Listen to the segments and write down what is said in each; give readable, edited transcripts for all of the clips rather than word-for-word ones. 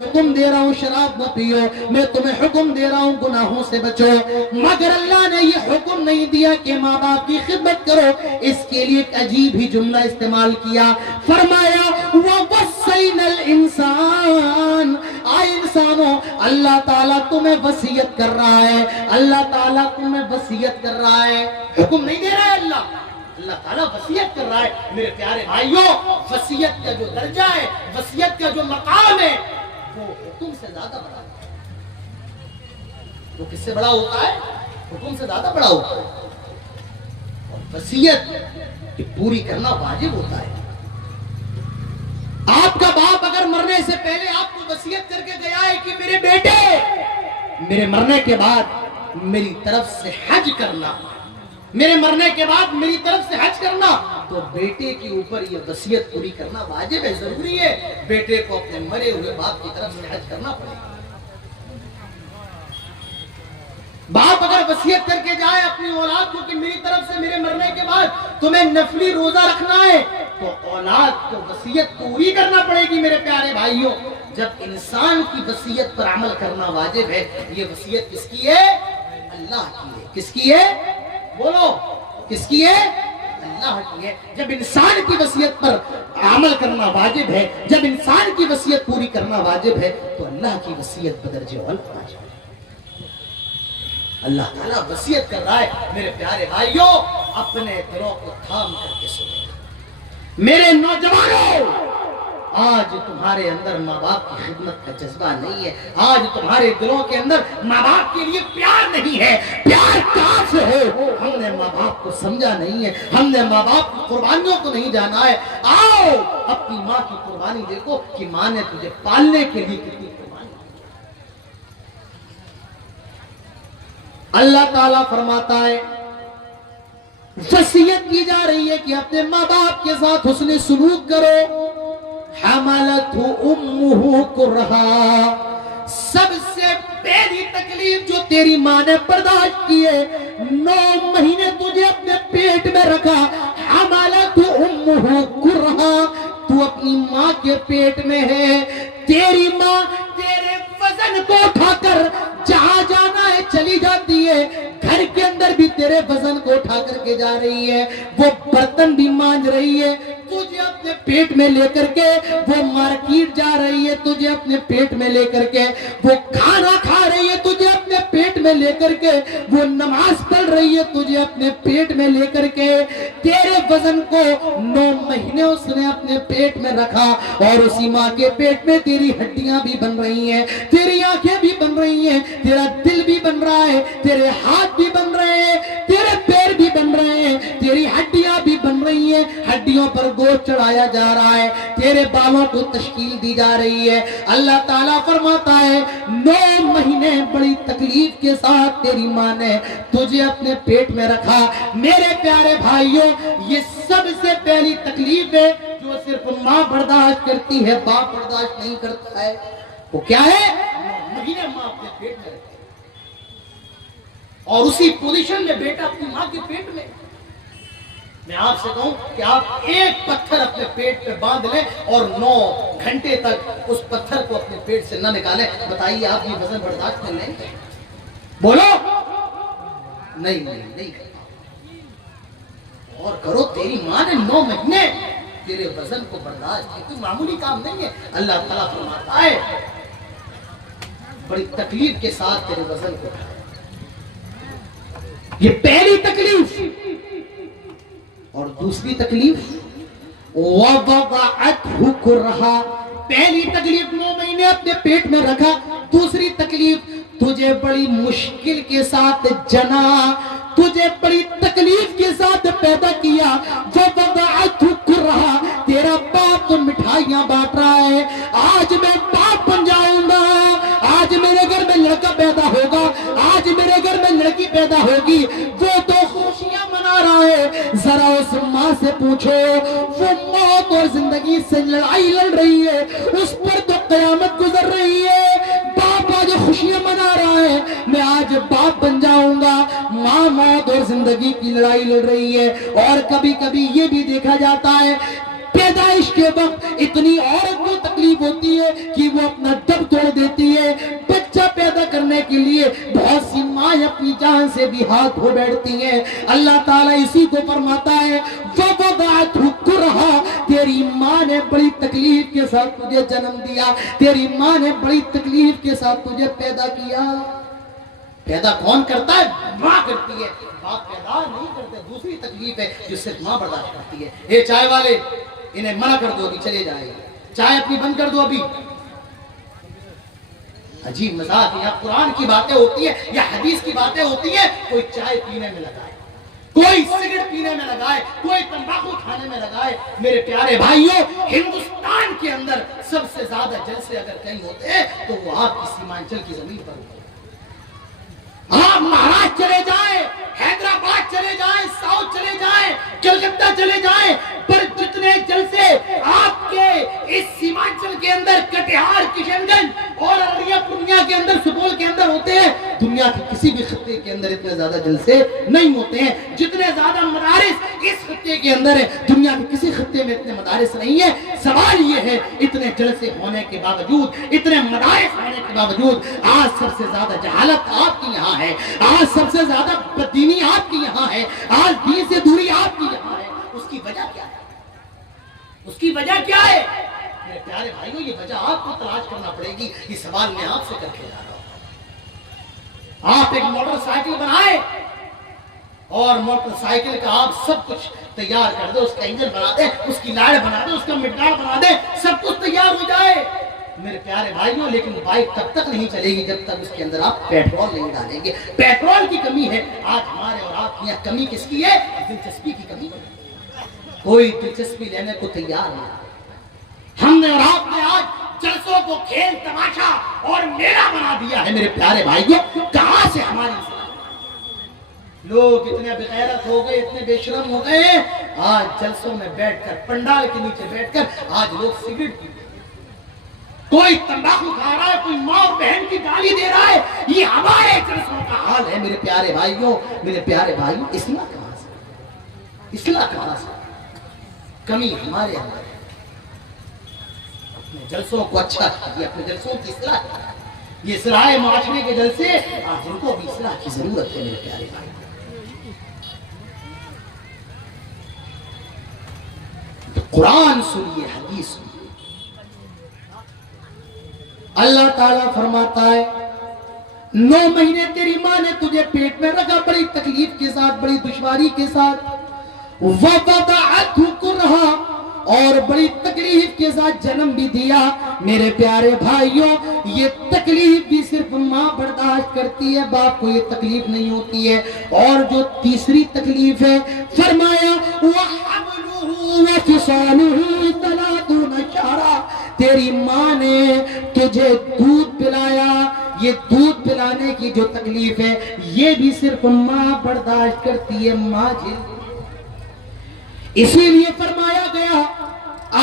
حکم دے رہا ہوں شراب نہ پیو، میں تمہیں حکم دے رہا ہوں گناہوں سے بچو، مگر اللہ نے یہ حکم نہیں دیا کہ ماں باپ کی خدمت کرو۔ اس کے لیے ایک عجیب ہی جملہ استعمال کیا، فرمایا وَوَصَّيْنَا الْإِنسَانَ، آئے انسانوں، اللہ تعالیٰ تمہیں وصیت کر رہا ہے، اللہ تعالیٰ تمہیں وصیت کر رہا ہے، حکم نہیں دے رہا ہے اللہ تعالیٰ وصیت کر رہا ہے۔ میرے پیارے بھائیوں، وصیت کا جو درجہ ہے، وصیت کا جو مقام ہے، وہ حکم سے زیادہ بڑا ہوتا ہے۔ وہ کس سے بڑا ہوتا ہے؟ حکم سے زیادہ بڑا ہوتا ہے۔ اور وصیت کی پوری کرنا واجب ہوتا ہے۔ آپ کا باپ اگر مرنے سے پہلے آپ کو وصیت کر کے گیا ہے کہ میرے بیٹے، میرے مرنے کے بعد میری طرف سے حج کرنا، میرے مرنے کے بعد میری طرف سے حج کرنا، تو بیٹے کے اوپر یہ وصیت پوری کرنا واجب ہے، ضروری ہے۔ بیٹے کو اپنے مرے ہوئے باپ کی طرف سے حج کرنا پڑے گا۔ باپ اگر وصیت کر کے جائے اپنی اولاد کو کہ میری طرف سے میرے مرنے کے بعد تمہیں نفلی روزہ رکھنا ہے، تو اولاد کو وصیت پوری کرنا پڑے گی۔ میرے پیارے بھائیوں، جب انسان کی وصیت پر عمل کرنا واجب ہے، یہ وصیت کس کی ہے؟ اللہ کی ہے۔ کس کی ہے؟ بولو، کس کی ہے؟ اللہ کی ہے۔ جب انسان کی وصیت پر عمل کرنا واجب ہے، جب انسان کی وصیت پوری کرنا واجب ہے، تو اللہ کی وصیت بدرجہ اول واجب ہے۔ اللہ تعالیٰ وصیت کر رہا ہے۔ میرے پیارے بھائیوں، اپنے دلوں کو تھام کر کے سنیں۔ میرے نوجوانوں، آج تمہارے اندر ماں باپ کی خدمت کا جذبہ نہیں ہے، آج تمہارے دلوں کے اندر ماں باپ کے لیے پیار نہیں ہے۔ پیار کہاں سے ہو؟ ہم نے ماں باپ کو سمجھا نہیں ہے، ہم نے ماں باپ کی قربانیوں کو نہیں جانا ہے۔ آؤ اپنی ماں کی قربانی دیکھو کہ ماں نے تجھے پالنے کے لیے کتنی قربانی کی۔ اللہ تعالیٰ فرماتا ہے، وصیت کی جا رہی ہے کہ اپنے ماں باپ کے ساتھ حسن سلوک کرو۔ حملتہ امہ کرہا، سب سے پہلی تکلیف جو تیری ماں نے برداشت کی ہے، 9 مہینے تجھے اپنے پیٹ میں رکھا۔ حملتہ امہ کرہا، تو اپنی ماں کے پیٹ میں ہے، تیری ماں تیرے وزن کو اٹھا کر جہاں جانا ہے چلی جاتی ہے، گھر کے اندر بھی تیرے وزن کو اٹھا کر کے جا رہی ہے، وہ برتن بھی مانج رہی ہے، تجھے اپنے پیٹ میں لے کر کے وہ مارکیٹ جا رہی ہے، تجھے اپنے پیٹ میں لے کر کے وہ کھانا کھا رہی ہے، تجھے اپنے پیٹ میں لے کر کے وہ نماز پڑھ رہی ہے، تجھے اپنے پیٹ میں لے کر کے تیرے وزن کو 9 مہینے اس نے اپنے پیٹ میں رکھا، اور اسی ماں کے پیٹ میں تیری ہڈیاں بھی بن رہی ہیں، تیری آنکھیں بھی بن رہی ہیں، تیرا دل بھی بن رہا ہے، تیرے ہاتھ بھی بن رہے ہیں، تیرے پیر بھی بن رہے ہیں، تیری ہڈیاں بھی بن رہی ہیں، ہڈیوں پر گوشت چڑھایا جا رہا ہے، تیرے بالوں کو تشکیل دی جا رہی ہے۔ اللہ تعالیٰ فرماتا ہے 9 مہینے بڑی تکلیف کے ساتھ تیری ماں نے تجھے اپنے پیٹ میں رکھا۔ میرے پیارے بھائیوں، یہ سب سے پہلی تکلیف ہے جو صرف ماں برداشت کرتی ہے، باپ برداشت نہیں کرتا ہے۔ وہ کیا ہے؟ 9 مہینے ماں اپنے پیٹ میں رکھتی ہے، اور اسی پوزیشن میں بیٹا اپنی ماں کے پیٹ میں۔ میں آپ سے کہوں کہ آپ ایک پتھر اپنے پیٹ پہ باندھ لیں اور 9 گھنٹے تک اس پتھر کو اپنے پیٹ سے نہ نکالیں، بتائیے آپ یہ وزن برداشت کر لیں گے؟ بولو، نہیں اور کرو، تیری ماں نے 9 مہینے تیرے وزن کو برداشت کی، کوئی معمولی کام نہیں ہے۔ اللہ تعالیٰ فرماتا ہے بڑی تکلیف کے ساتھ تیرے وزن کو اٹھایا۔ یہ پہلی تکلیف، اور دوسری تکلیف وَوَضَعَتْهُ كُرْهَا، پہلی تکلیف 9 مہینے اپنے پیٹ میں رکھا، دوسری تکلیف تجھے بڑی مشکل کے ساتھ جنا، تجھے بڑی تکلیف کے ساتھ پیدا کیا۔ وَوَضَعَتْهُ كُرْهَا، تیرا باپ تو مٹھائیاں بانٹ رہا ہے، آج میں باپ بن جاؤں گا، آج میرے گھر میں لڑکا پیدا ہوگا، آج میرے گھر میں لڑکی پیدا ہوگی، وہ تو خوشیاں منا رہا ہے۔ ذرا اس ماں سے پوچھو، وہ موت اور زندگی سے لڑائی لڑ رہی ہے، اس پر تو قیامت گزر رہی ہے۔ باپ آج خوشیاں منا رہا ہے، میں آج باپ بن جاؤں گا، ماں موت اور زندگی کی لڑائی لڑ رہی ہے۔ اور کبھی کبھی یہ بھی دیکھا جاتا ہے پیدائش کے وقت اتنی عورت کو تکلیف ہوتی ہے کہ وہ اپنا دم تو شیطان سے بھی ہاتھ دھو بیٹھتی ہیں. اللہ تعالیٰ اسی کو فرماتا ہے وَوَضَعَتْهُ كُرْهًا, تیری ماں نے بڑی تکلیف کے ساتھ تجھے جنم دیا, تیری ماں نے بڑی تکلیف کے ساتھ تجھے پیدا کیا. پیدا کون کرتا ہے؟ ماں کرتی ہے. باپ پیدا نہیں کرتے, دوسری تکلیف ہے جس سے ماں برداشت کرتی ہے. اے چائے والے, انہیں منع کر دو ابھی, چلے جائے, چائے اپنی بند کر دو ابھی. عجیب مزاج ہے. یا قرآن کی باتیں ہوتی ہیں یا حدیث کی باتیں ہوتی ہیں, کوئی چائے پینے میں لگائے, کوئی سگریٹ پینے میں لگائے, کوئی تمباکو کھانے میں لگائے. میرے پیارے بھائیوں, ہندوستان کے اندر سب سے زیادہ جلسے اگر کہیں ہوتے ہیں تو وہ آپ کی سیمانچل کی زمین پر ہوتے ہیں. آپ مہاراشٹر چلے جائیں, حیدرآباد چلے جائیں, ساؤتھ چلے جائیں, کلکتہ چلے جائیں, پر جتنے جلسے آپ کے اس سیمانچل کے اندر, کٹیہار, کشن گنج اور ارریہ پورنیہ کے اندر, سپول کے اندر ہوتے ہیں, دنیا کے کسی بھی خطے کے اندر اتنے زیادہ جلسے نہیں ہوتے ہیں. جتنے زیادہ مدارس اس خطے کے اندر ہے, دنیا کے کسی خطے میں اتنے مدارس نہیں ہیں. سوال یہ ہے, اتنے جلسے ہونے کے باوجود, اتنے مدارس ہونے کے باوجود آج سب سے زیادہ جہالت آپ کی یہاں ہے, آج سب سے زیادہ بددینی آپ کی یہاں ہے, آج دین سے دوری آپ کی یہاں ہے. اس کی وجہ کیا ہے؟ اس کی وجہ کیا ہے؟ میرے پیارے بھائیوں, یہ وجہ آپ کو تلاش کرنا پڑے گی. یہ سوال میں آپ سے کر کے جا رہا ہوں. آپ ایک موٹر سائیکل بنائے اور موٹر سائیکل کا آپ سب کچھ تیار کر دیں, اس کا انجن بنا دیں, اس کی لائٹ بنا دیں, اس کا مڈگارڈ بنا دیں, سب کچھ تیار ہو جائے میرے پیارے بھائیوں, لیکن بائک تب تک نہیں چلے گی جب تک اس کے اندر آپ پیٹرول نہیں ڈالیں گے. پیٹرول کی کمی ہے آج ہمارے اور آپ کی یہاں. کمی کس کی ہے؟ دلچسپی کی کمی. کوئی دلچسپی لینے کو تیار نہیں. ہم نے اور آپ نے آج جلسوں کو کھیل تماشا اور میلہ بنا دیا ہے میرے پیارے بھائیوں. کہاں سے ہماری لوگ اتنے بغیرت ہو گئے, اتنے بے شرم ہو گئے, آج جلسوں میں بیٹھ کر, پنڈال کے نیچے بیٹھ کر آج لوگ سگریٹ پیتے, کوئی تمباکو کھا رہا ہے, کوئی ماں اور بہن کی گالی دے رہا ہے. یہ ہمارے جلسوں کا حال ہے میرے پیارے بھائیوں. میرے پیارے بھائیوں, اصلاح کہاں سے؟ اصلاح کہاں سے؟ کمی ہمارے اندر ہے. اپنے جلسوں کو اچھا کیجیے, اپنے جلسوں کی اصلاح کیجیے. یہ اصلاح معاشرے کے جلسے آج ان کو بھی اصلاح کی ضرورت ہے میرے پیارے بھائی. قرآن سنیے, حدیث سنیے. اللہ تعالیٰ فرماتا ہے 9 مہینے تیری ماں نے تجھے پیٹ میں رکھا, بڑی تکلیف کے ساتھ, بڑی دشواری کے ساتھ. وَوَضَعَتْهُ كُرْهًا, اور بڑی تکلیف کے ساتھ جنم بھی دیا. میرے پیارے بھائیوں, یہ تکلیف بھی صرف ماں برداشت کرتی ہے, باپ کو یہ تکلیف نہیں ہوتی ہے. اور جو تیسری تکلیف ہے, فرمایا وَحَمْلُهُ وَفِصَالُهُ 30 شهرًا, تیری ماں نے تجھے دودھ پلایا. یہ دودھ پلانے کی جو تکلیف ہے, یہ بھی صرف ماں برداشت کرتی ہے, ماں جھیلتی ہے. اسی لیے فرمایا گیا,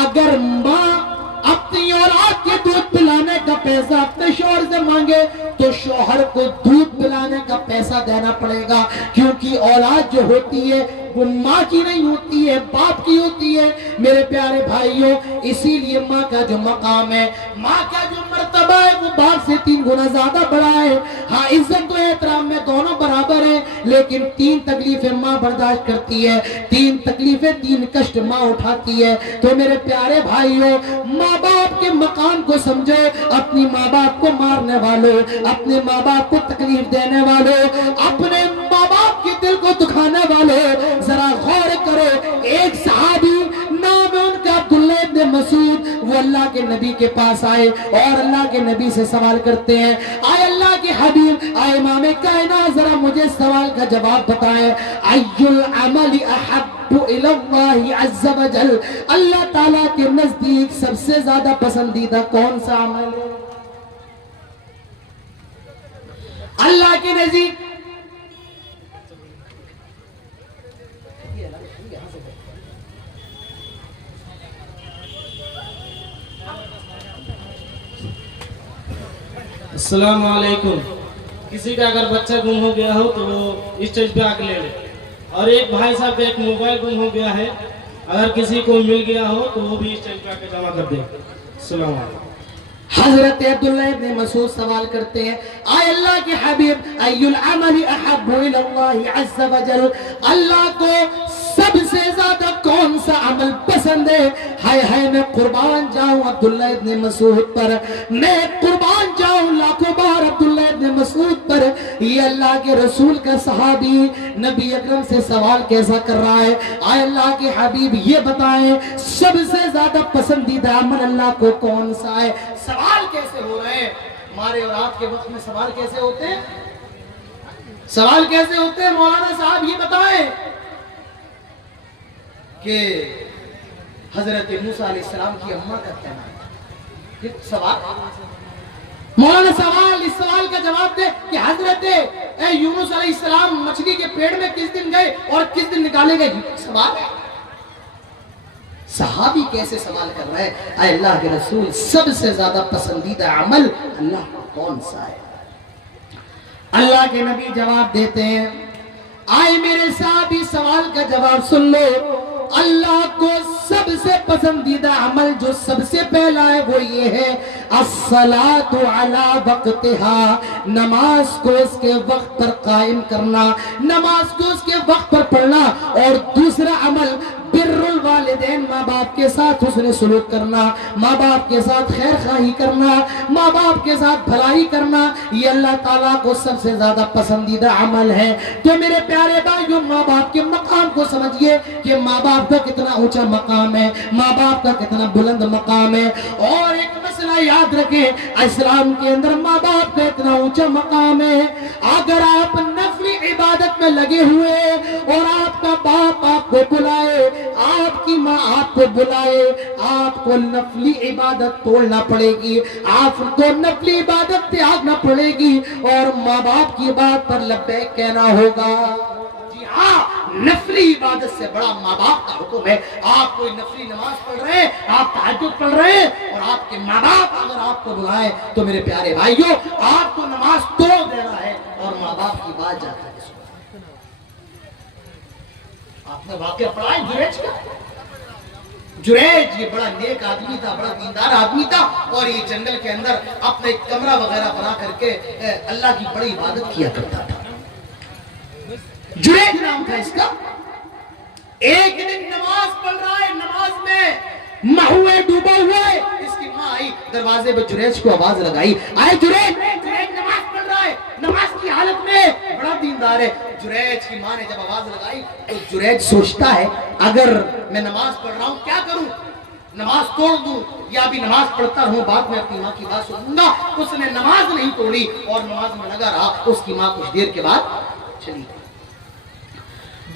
اگر ماں اپنی اولاد کے دودھ پلانے کا پیسہ اپنے شوہر سے مانگے تو شوہر کو دودھ پلانے کا پیسہ دینا پڑے گا, کیونکہ اولاد جو ہوتی ہے وہ ماں کی نہیں ہوتی ہے, باپ کی ہوتی ہے میرے پیارے بھائیوں. اسی لیے ماں کا جو مقام ہے, ماں کا جو مرتبہ ہے, وہ باپ سے 3 گنا زیادہ بڑا ہے. ہاں, عزت و احترام میں دونوں برابر ہیں, لیکن 3 تکلیفیں ماں برداشت کرتی ہے, 3 تکلیفیں, 3 کشٹ ماں اٹھاتی ہے. تو میرے پیارے بھائیوں, ماں باپ کے مقام کو سمجھو. اپنی ماں باپ کو مارنے والوں, اپنے ماں باپ کو تکلیف دینے والوں, اپنے ماں باپ کے دل کو دکھانے والوں, ذرا غور کرو. ایک صحابی نام ہے ان کا عبداللہ ابن مسعود, وہ اللہ کے نبی کے پاس آئے اور اللہ کے نبی سے سوال کرتے ہیں, آئے اللہ کے حبیب, آئے امام کائنات, ذرا مجھے سوال کا جواب بتائیں. ای العمل احب الی اللہ عز وجل, اللہ تعالیٰ کے نزدیک سب سے زیادہ پسندیدہ کون سا عمل ہے؟ اللہ کے نزدیک السلام علیکم. کسی کا اگر بچہ گم ہو گیا ہو تو وہ اسٹیج پہ آ کے لے لے. اور ایک بھائی صاحب کا ایک موبائل گم ہو گیا ہے, اگر کسی کو مل گیا ہو تو وہ بھی اسٹیج پہ آ کے جمع کر دے. السلام علیکم. حضرت عبداللہ ابن مسعود سوال کرتے ہیں، آئے اللہ کے حبیب ای العمل احب الی اللہ عز وجل، اللہ کو سب سے زیادہ کون سا عمل پسند ہے؟ ہائے ہائے میں قربان جاؤں عبداللہ ابن مسعود پر، میں قربان جاؤں لاکھوں بار عبداللہ ابن مسعود پر۔ یہ اللہ کے رسول کا صحابی نبی اکرم سے سوال کیسا کر رہا ہے؟ آئے اللہ کے حبیب یہ بتائیں سب سے زیادہ پسندیدہ عمل اللہ کو کون سا ہے؟ سوال کیسے ہو رہے ہیں ہمارے اور آپ کے وقت میں؟ سوال کیسے ہوتے ہیں؟ سوال کیسے ہوتے ہیں مولانا صاحب یہ بتائیں کہ حضرت موسیٰ علیہ السلام کی اماں کا کیا نام تھا؟ یہ سوال مولانا سوال، اس سوال کا جواب دے کہ حضرت یونس علیہ السلام مچھلی کے پیڑ میں کس دن گئے اور کس دن نکالے گئے؟ سوال ہے۔ صحابی کیسے سوال کر رہے ہیں اے اللہ کے رسول سب سے زیادہ پسندیدہ عمل اللہ کو کون سا ہے؟ اللہ کے نبی جواب دیتے ہیں، آئے میرے صحابی سوال کا جواب سن لو، اللہ کو سب سے پسندیدہ عمل جو سب سے پہلا ہے وہ یہ ہے الصلاۃ علی وقتہا، نماز کو اس کے وقت پر قائم کرنا، نماز کو اس کے وقت پر پڑھنا۔ اور دوسرا عمل بر الوالدین، ماں باپ کے ساتھ حسن سلوک کرنا، ماں باپ کے ساتھ خیر خواہی کرنا، ماں باپ کے ساتھ بھلائی کرنا، یہ اللہ تعالیٰ کو سب سے زیادہ پسندیدہ عمل ہے۔ تو میرے پیارے بھائیوں ماں باپ کے مقام کو سمجھئے کہ ماں باپ کا کتنا اونچا مقام ہے، ماں باپ کا کتنا بلند مقام ہے۔ اور ایک مسئلہ یاد رکھیں اسلام کے اندر ماں باپ کا اتنا اونچا مقام ہے، اگر آپ نفلی عبادت میں لگے ہوئے اور آپ کا باپ آپ کو بلائے، آپ کی ماں آپ کو بلائے، آپ کو نفلی عبادت توڑنا پڑے گی، آپ کو نفلی عبادت تیاگنا پڑے گی اور ماں باپ کی بات پر لبیک کہنا ہوگا۔ جی ہاں، نفلی عبادت سے بڑا ماں باپ کا حکم ہے۔ آپ کوئی نفلی نماز پڑھ رہے ہیں، آپ تہجد پڑھ رہے ہیں اور آپ کے ماں باپ اگر آپ کو بلائے تو میرے پیارے بھائیوں آپ کو نماز توڑ دینا ہے اور ماں باپ کی بات جا کر سننا۔ آپ نے واقعہ پڑھا ہے جریج کا؟ جریج یہ بڑا نیک آدمی تھا، بڑا دیندار آدمی تھا اور یہ جنگل کے اندر اپنا ایک کمرہ وغیرہ بنا کر کے اللہ کی بڑی عبادت کیا کرتا تھا۔ جریج نام تھا اس کا۔ ایک دن نماز پڑھ رہا ہے، نماز میں مہوے ڈوبا ہوا ہے، اس کی ماں آئی دروازے پہ جریج کو آواز لگائی، آئے جریج، جریج نماز پڑھ رہا ہے، نماز کی حالت میں بڑا دیندار ہے۔ جریج کی ماں نے جب آواز لگائی تو جریج سوچتا ہے اگر میں نماز پڑھ رہا ہوں کیا کروں، نماز توڑ دوں یا بھی نماز پڑھتا رہوں بعد میں اپنی ماں کی بات سنوں گا۔ اس نے نماز نہیں توڑی اور نماز میں لگا رہا، اس کی ماں کچھ دیر کے بعد چلی گئی۔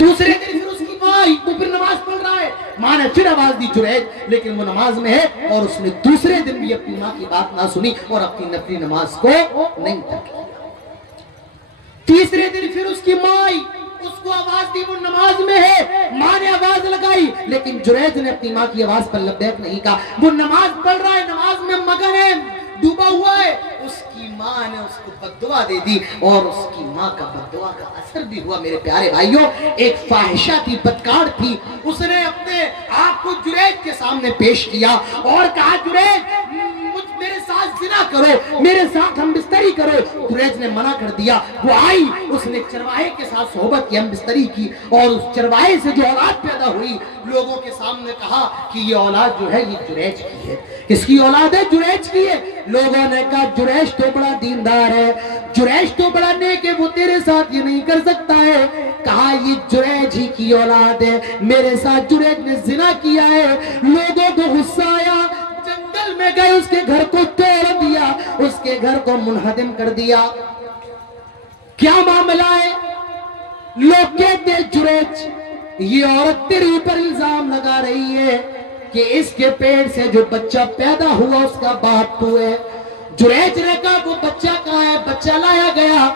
دوسرے دن پھر اس کی ماں آئی تو پھر نماز پڑھ رہا ہے، ماں نے پھر آواز دی جریج، لیکن وہ نماز میں ہے اور اس نے دوسرے دن بھی اپنی ماں کی بات نہ سنی اور اپنی نفلی نماز کو نہیں ترک کیا۔ تیسرے دن پھر اس کی ماں آئی، اس کو آواز دی، وہ نماز میں ہے، ماں نے آواز لگائی لیکن جریج نے اپنی ماں کی آواز پر لبیک نہیں کہا۔ وہ نماز پڑھ رہا ہے، نماز میں مگن ہے، ڈوبا ہوا ہے۔ اس کی ماں نے اس کو بددعا دے دی اور اس کی ماں کا بددعا کا اثر بھی ہوا۔ میرے پیارے بھائیوں ایک فاحشہ تھی، بدکار تھی، اس نے اپنے آپ کو جریج کے سامنے پیش کیا اور کہا جریج میرے ساتھ زنا کرو، میرے ساتھ ہم بستری کرو۔ جریج نے منع کر دیا۔ وہ آئی، اس نے چرواہے کے ساتھ صحبت کی، ہم بستری کی اور اس چرواہے سے جو اولاد پیدا ہوئی لوگوں کے سامنے کہا کہ یہ اولاد جو ہے یہ جریج کی ہے۔ کس کی اولاد ہے؟ جریج کی ہے۔ لوگوں نے کہا جریج تو بڑا دیندار ہے، جریج تو بڑا نیک ہے، وہ تیرے ساتھ یہ نہیں کر سکتا ہے۔ کہا یہ جریج ہی کی اولاد ہے، میرے ساتھ جریج نے زنا کیا ہے۔ لوگوں کو غصہ آیا، جنگل میں گئے، اس کے گھر کو توڑ دیا، اس کے گھر کو منہدم کر دیا۔ کیا معاملہ ہے؟ لوگ کہتے جریج یہ عورت تیرے اوپر الزام لگا رہی ہے کہ اس کے پیٹ سے جو بچہ پیدا ہوا اس کا باپ تو ہے۔ جریج نے کہا وہ بچہ کہاں ہے؟ بچہ لایا گیا۔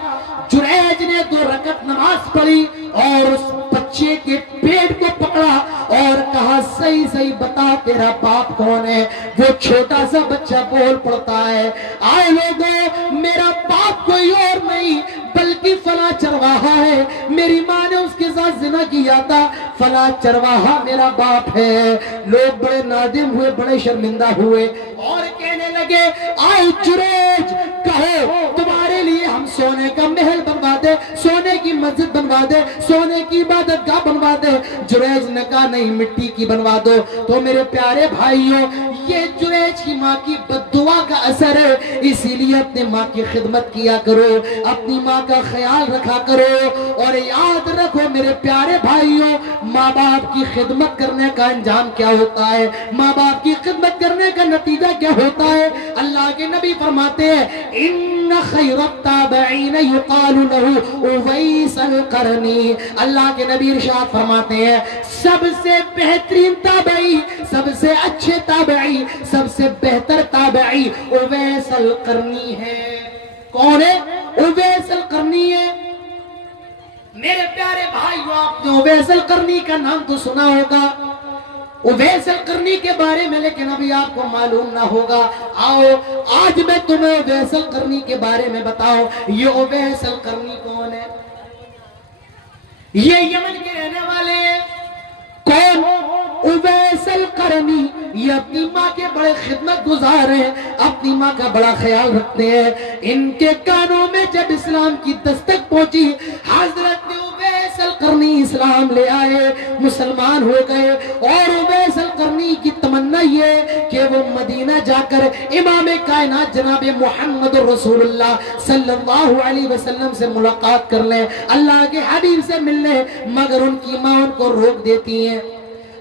جریج نے 2 رکعت نماز پڑھی اور اس بچے کے پیٹ کو پکڑا اور کہا صحیح صحیح بتا تیرا باپ کون ہے؟ وہ چھوٹا سا بچہ بول پڑتا ہے، آئے لوگوں میرا باپ کوئی اور نہیں بلکہ فلاں چرواہا ہے، میری ماں نے اس کے ساتھ زنا نہ کیا تھا، فلاں چرواہا میرا باپ ہے۔ لوگ بڑے نادم ہوئے، بڑے شرمندہ ہوئے اور کہنے لگے آؤ جریج، کہو تمہارے لیے ہم سونے کا محل بنوا دے، سونے کی مسجد بنوا دے، سونے کی عبادت گاہ بنوا دے۔ جریج نے کہا نہیں، مٹی کی بنوا دو۔ تو میرے پیارے بھائیوں، یہ جریج کی ماں کی بد دعا کا اثر ہے، اسی لیے اپنے ماں کی خدمت کیا کرو، اپنی ماں کا خیال رکھا کرو۔ اور یاد رکھو میرے پیارے بھائیوں، ماں باپ کی خدمت کرنے کا انجام کیا ہوتا ہے، ماں باپ کی خدمت کرنے کا نتیجہ کیا ہوتا ہے؟ اللہ کے نبی فرماتے ہیں ان خیر التابعین یقال له اویس القرنی۔ اللہ کے نبی ارشاد فرماتے ہیں سب سے بہترین تابعی، سب سے اچھے تابعی، سب سے بہتر تابعی اویس القرنی ہے۔ کون ہے؟ اویس القرنی ہے۔ میرے پیارے بھائیو، آپ نے اویس القرنی کا نام تو سنا ہوگا، اویس القرنی کے بارے میں، لیکن ابھی آپ کو معلوم نہ ہوگا۔ آؤ آج میں تمہیں اویس القرنی کے بارے میں بتاؤں۔ یہ اویس القرنی کون ہے؟ یہ یمن کے رہنے والے ہیں۔ کون؟ اویس القرنی۔ یہ اپنی ماں کے بڑے خدمت گزار ہیں، اپنی ماں کا بڑا خیال رکھتے ہیں۔ ان کے کانوں میں جب اسلام کی دستک پہنچی، حضرت اویس القرنی اسلام لے آئے، مسلمان ہو گئے۔ اور اویس القرنی کی تمنا یہ کہ وہ مدینہ جا کر امام کائنات جناب محمد رسول اللہ صلی اللہ علیہ وسلم سے ملاقات کر لیں، اللہ کے حبیب سے مل لیں، مگر ان کی ماں ان کو روک دیتی ہے۔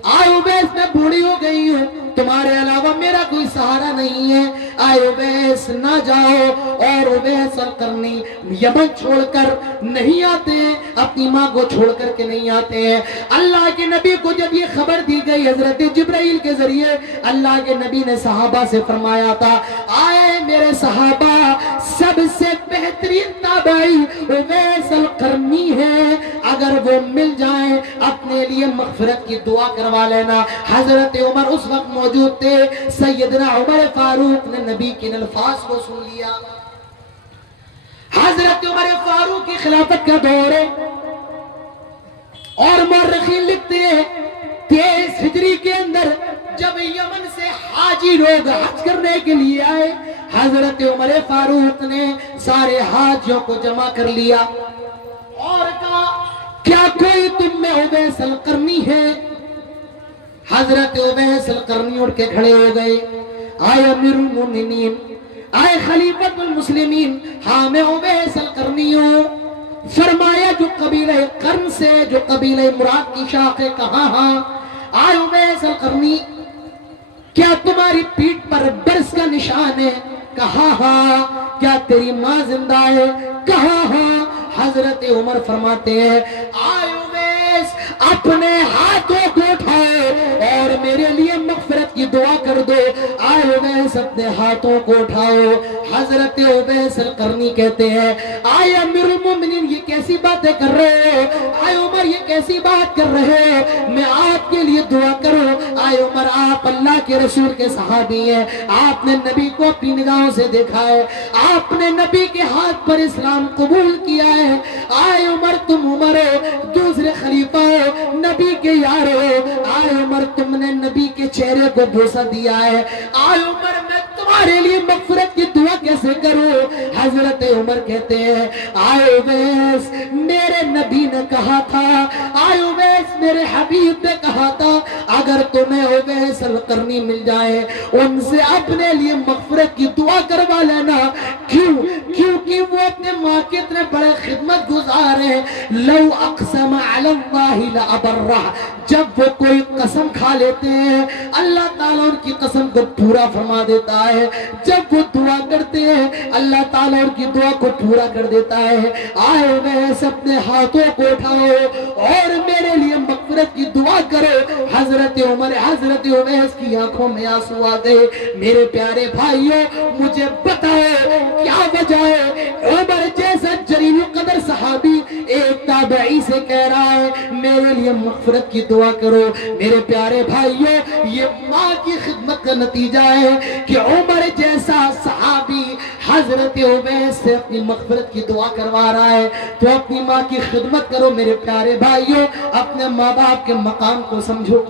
آئے اویس میں بوڑھی ہو گئی ہوں، تمہارے علاوہ میرا کوئی سہارا نہیں ہے، آئے اویس نہ جاؤ۔ اور اویس القرنی یمن چھوڑ کر نہیں آتے ہیں، اپنی ماں کو چھوڑ کر کے نہیں آتے ہیں۔ اللہ کے نبی کو جب یہ خبر دی گئی حضرت جبرائیل کے ذریعے، اللہ کے نبی نے صحابہ سے فرمایا تھا آئے میرے صحابہ، سب سے بہترین تابعی اویس القرنی ہے، اگر وہ مل جائیں اپنے لیے مغفرت کی دعا کروا لینا۔ حضرت عمر اس وقت موجود تھے، سیدنا عمر فاروق نے نبی کے الفاظ کو سن لیا۔ حضرت عمر فاروق کی خلافت کا دور ہے، اور مورخین لکھتے ہیں 23 ہجری کے اندر جب یمن سے حاجی لوگ حج کرنے کے لیے آئے، حضرت عمر فاروق نے سارے حاجیوں کو جمع کر لیا اور کہا کیا کوئی تم میں اویس القرنی ہے؟ حضرت اویس القرنی اٹھ کے کھڑے ہو گئے، آئے امیر المومنین، آئے خلیفۃ المسلمین، ہاں میں اویس القرنی ہوں۔ فرمایا جو قبیلہ قرن سے، جو قبیلہ مراد کی شاخ ہے، کہاں ہاں؟ آئے اویس القرنی، کیا تمہاری پیٹھ پر برس کا نشان ہے؟ کہا ہاں۔ کیا تیری ماں زندہ ہے؟ کہا ہاں۔ حضرت عمر فرماتے ہیں آئے اویس، اپنے ہاتھوں کو اٹھاؤ اور میرے لیے مغفرت کی دعا کر دو۔ آئے اویس اپنے ہاتھوں کو اٹھاؤ۔ حضرت اویس القرنی کہتے ہیں آئے امیر المومنین، یہ کیسی باتیں کر رہے ہو؟ آئے عمر یہ کیسی بات کر رہے ہو؟ میں آپ کے لیے دعا کروں۔ آئے عمر، آپ اللہ کے رسول کے صحابی ہیں، آپ نے نبی کو اپنی نگاہوں سے دیکھا ہے، آپ نے نبی کے ہاتھ پر اسلام قبول کیا ہے۔ آئے عمر، تم عمر ہو، دوسرے خلیفہ ہو، نبی کے یار ہو۔ آئے عمر، تم نے نبی کے چہرے کو بوسہ دیا ہے۔ آئے عمر، میں تمہارے لیے مغفرت کی دعا کیسے کروں؟ حضرت عمر کہتے ہیں آئے اویس، میرے نبی نے کہا تھا، آئے اویس میرے حبیب نے کہا تھا اگر تمہیں اویس القرنی مل جائے ان سے اپنے لیے مغفرت کی دعا کروا لینا۔ کیوں؟ کیونکہ وہ اپنے ماں کے اتنے بڑے خدمت گزار ہیں۔ لو اقسم علی اللہ لابرہ، جب وہ کوئی قسم کھا لیتے ہیں اللہ تعالیٰ ان کی قسم کو پورا فرما دیتا ہے، جب وہ دعا کرتے ہیں اللہ تعالیٰ ان کی دعا کو پورا کر دیتا ہے۔ آئے اویس، اپنے ہاتھوں کو اٹھاؤ اور میرے لیے مغفرت کی دعا کرو۔ حضرت عمر، حضرت اویس کی آنکھوں میں آنسو آ گئے۔ میرے پیارے بھائیوں، مجھے بتاؤ کیا وجہ ہے؟ عمر جیسا جلیل القدر صحابی ایک تابعی سے کہہ رہا ہے میرے لیے مغفرت کی دعا کرو۔ میرے پیارے بھائیوں، یہ ماں کی خدمت کا نتیجہ ہے کہ عمر جیسا صحابی حضرت عبید سے اپنی مغفرت کی دعا کروا رہا ہے. تو اپنی ماں کی خدمت کرو میرے پیارے بھائیوں, اپنے ماں باپ کے مقام کو سمجھو.